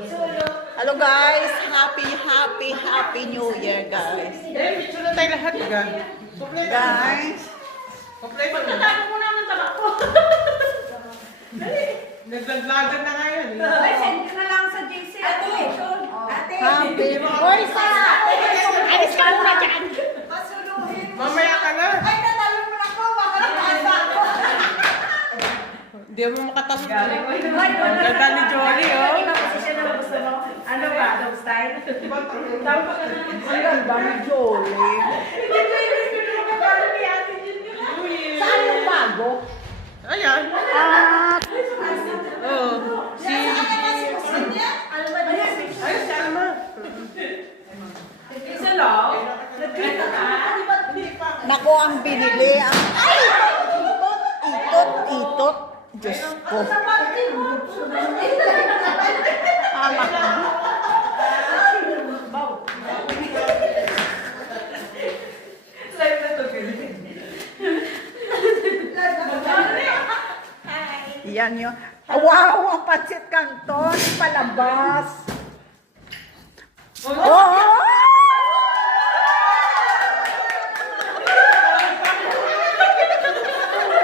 Hello guys, happy New Year guys. Picture na tayo lahat ga. Guys, Pagkatago mo naman tabako. Naglag-lagan na ngayon. Ay, send ko na lang sa JC. Ate. happy Boy alis ka muna dyan. Mamaya ka na. Ay, natalon mo na ko. Baka nakasa ako. Hindi mo makatasok. Ang ganda ni Jolie, oh. Gusto mo? Ano ba? Dog style? Ang ganda ni Jolie. Saan yung bago? Ayan. At Oh. Si... Ay, si Alma. Isa lang? Nagkita ka? nako ang binili ang itot. Diyos ko. Tama ka. Live na to, Yan yun. Wow, ang pancit canton. Palabas. Oh!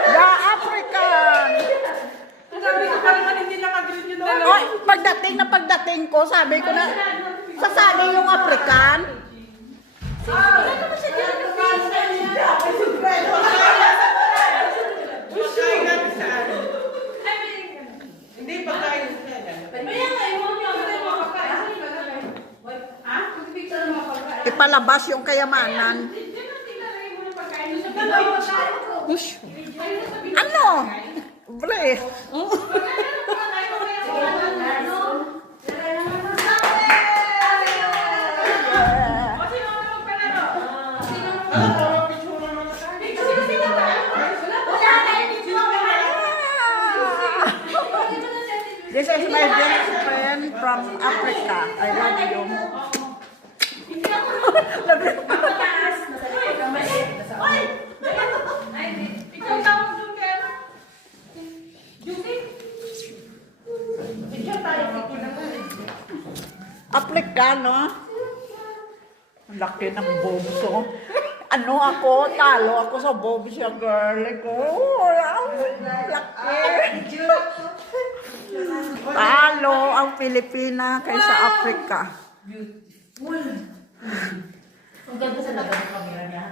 The African. Sabi ko pa naman hindi nakagreen yung dalawa. Ay, pagdating ko, sabi ko na, sasali yung African. Pagkain natin sa ano. Hindi, pagkain sa Ipalabas yung kayamanan. Ush. Ano? Bre. This is my best friend from Africa. I love you. Ikaw tawag doon kaya na? Judy? Bigyan tayo dito naman. Africano. Ang laki ng bobso. Ano ako? Talo ako sa bobso, girl. Laki. Talo ang Pilipina kaysa Africa. Ang ganda sa laban ng kamera niya.